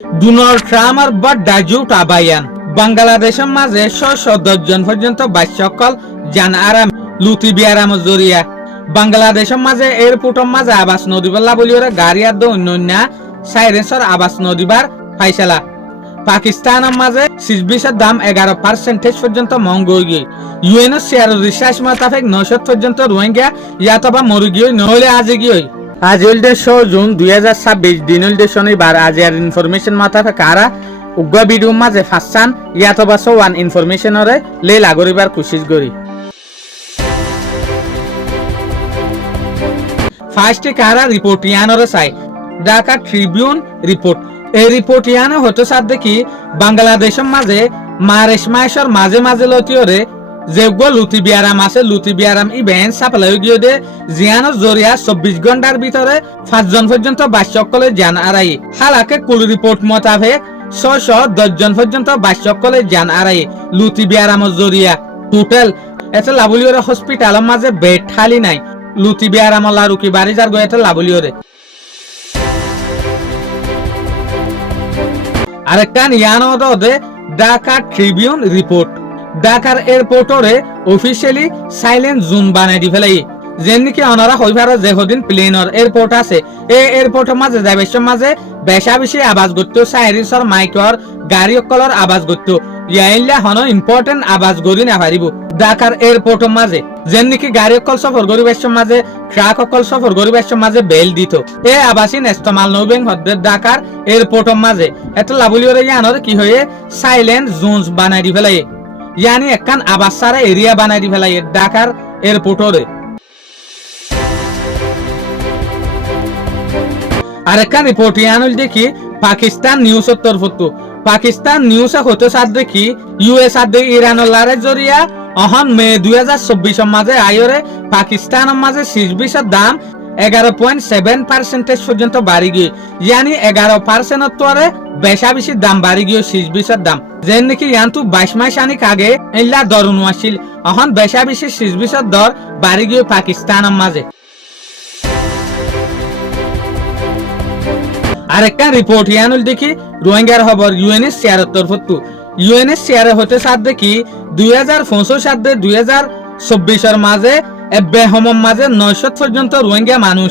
Donald ট্রাম্পের বড় jute আবায়ান বাংলাদেশের মাঝে 610 জন পর্যন্ত বাস্যকল জান আরাম লুতি বিয়ারাম জরিয়া বাংলাদেশের মাঝে এয়ারপোর্টের মাঝে আবাস নদীবেলা বলিওরে গাড়ি আর অন্যান্য সাইরেন্সর আবাস নদীবার ফাইসালা পাকিস্তানের মাঝে সিজবিসের দাম 11% পর্যন্ত মহঙ্গ হয়ে গিয়ে ইউএনএসসিআর রিসার্চ মোতাবেক 900 পর্যন্ত রোহিঙ্গা ইয়াতবা মরে গিয়ে নহলে আজ গিয়ে আজ হইলদে 6 জুন 2026 দিন হইলদে শনিবার আজের ইনফরমেশন মোতাবেক কারা উগ্র ভিডিও মাঝে ফাঁসান ইয়াতবা সোয়ান ইনফরমেশনরে লে লাগরিবার কোশিশ করি ফার্স্টে কারা রিপোর্ট ইয়ানরে চাই ঢাকা ট্রিবিউন রিপোর্ট এই রিপোর্ট ইয়ানে হতে সাথে কি বাংলাদেশের মাঝে মারেশ মাসের মাঝে মাঝে লতিওরে যেগুলো লুতি বিয়ারাম আছে লুতি বিয়ারাম ইভেন্ট সাপ্লাই গিয়ে দে জিয়ানোর জরিয়া 24 ঘন্টার ভিতরে 5 জন পর্যন্ত বাস্যকলে জান আড়াই হালাকে কুল রিপোর্ট মোতাবেক 610 জন পর্যন্ত বাস্যকলে জান আড়াই লুতি বিয়ারামের জরিয়া টোটাল এতে লাবুলিওরে হসপিটালের মাঝে বেড খালি নাই লুতি বিয়ারাম লারুকি বাড়ি যার গেতে লাবুলিওরে আরেকটা ইয়ানোদে ঢাকা ট্রিবিউন রিপোর্ট ঢাকার এয়ারপোর্টরে অফিসিয়ালি সাইলেন্ট জোন বানাই দি ফেলাই যেন নাকি ওনারা হইবার যে হদিন প্লেনের এয়ারপোর্ট আছে এই এয়ারপোর্টের মাঝে যাবের মাঝে বেশা বেশি আওয়াজ করতো সাইরিসর মাইকর গাড়ি অকলর আওয়াজ করতো ইয়াইলা হন ইম্পর্টেন্ট আওয়াজ গড়ি না পারিব ঢাকার এয়ারপোর্টের মাঝে যেন নাকি গাড়ি অকল সফর গরিবের মাঝে ট্রাক অকল সফর গরিবের মাঝে বেল দিত এ আবাসিন ইস্তেমাল নবেন হদ্দের ঢাকার এয়ারপোর্টের মাঝে এত লাবুলিওরে ইয়ানোর কি হয়ে সাইলেন্ট জোনস বানাই দি ফেলাই ইয়ানি একখান আবাস সারা এরিয়া বানাই দি ফেলাই ঢাকার এয়ারপোর্টরে আরেকখান রিপোর্ট ইয়ানুল দেখি পাকিস্তান নিউজের তরফত পাকিস্তান নিউজে হতে সাথ দেখি ইউএস আদে ইরানের লারে জরিয়া অহন মে 2024 মাঝে আয়রে পাকিস্তানের মাঝে সিজবিসের দাম 11.7% পর্যন্ত বাড়ি গিয়ে ইয়ানি 11% তোরে বেশা বেশি দাম বাড়ি গিয়ে সিজবিসের দাম যেন নাকি ইয়ান্তু 22 মাস আনিক আগে এলা দরুন আসিল অহন বেশা বেশি সিজবিসের দর বাড়ি গিয়ে পাকিস্তানের মাঝে আরেকটা রিপোর্ট ইয়ানুল দেখি রোহিঙ্গার খবর ইউএনএসসিআর তরফত ইউএনএসসিআর হতে সাথ দেখি 2025 সাথে 2024 এর মাঝে বেহমম মাঝে 900 পর্যন্ত রোহিঙ্গা মানুষ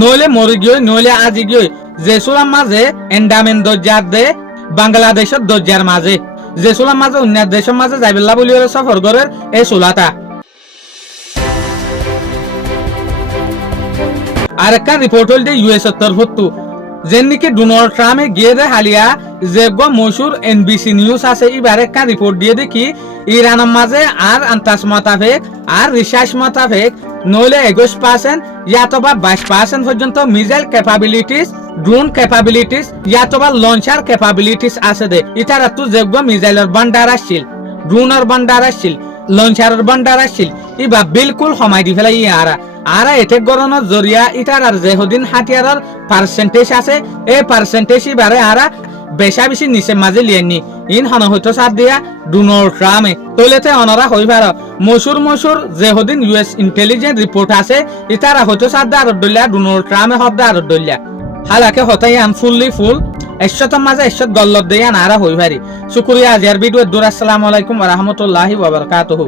নইলে মরে গিয়ে নইলে আজি গিয়ে জেসুলাম মাঝে এন্ডামেন দরজার দে বাংলাদেশের দরজার মাঝে জেসুলাম মাঝে অন্য দেশের মাঝে যাইবেলা বলি সফর করার এই সুলাতা আরেকটা রিপোর্ট হল ইউএস এর তরফত যেন নাকি ডোনাল্ড ট্রাম্পে গিয়ে দে হালিয়া যে মশুর এনবিসি নিউজ আছে এবার একটা রিপোর্ট দিয়ে দেখি ইরানের মাঝে আর আন্তাস মোতাবেক আর রিসার্চ মোতাবেক নইলে 21% ইয়াতবা 22% পর্যন্ত মিসাইল ক্যাপাবিলিটিস ড্রোন ক্যাপাবিলিটিস ইয়াতবা লঞ্চার ক্যাপাবিলিটিস আছে দে ইতারা তো যে মিসাইলের ভান্ডার আসছিল ড্রোনের ভান্ডার আসছিল লঞ্চারের ভান্ডার আসছিল ইবা বিলকুল সময় দি ফেলাই আর এতে গরনের জরিয়া ইটার আর যেহদিন হাতিয়ারের পার্সেন্টেজ আছে এই পার্সেন্টেজ বারে আরা বেশা বেশি নিচে মাঝে লিয়েনি ইন হন হইতো সাথ দিয়া ডোনাল্ড ট্রাম্পে তলেতে অনরা হইবার মশুর যেহদিন ইউএস ইন্টেলিজেন্স রিপোর্ট আছে ইতারা হইতো সাথ দা আর দলিয়া ডোনাল্ড ট্রাম্পে হদ্দা আর দলিয়া হালাকে হতাই আন ফুললি ফুল 100 মাঝে 100 গল্লত দেয়া নারা হইবারি শুকরিয়া আজিয়ার ভিডিও দূর আসসালামু আলাইকুম ওয়া রাহমাতুল্লাহি ওয়া বারাকাতুহু।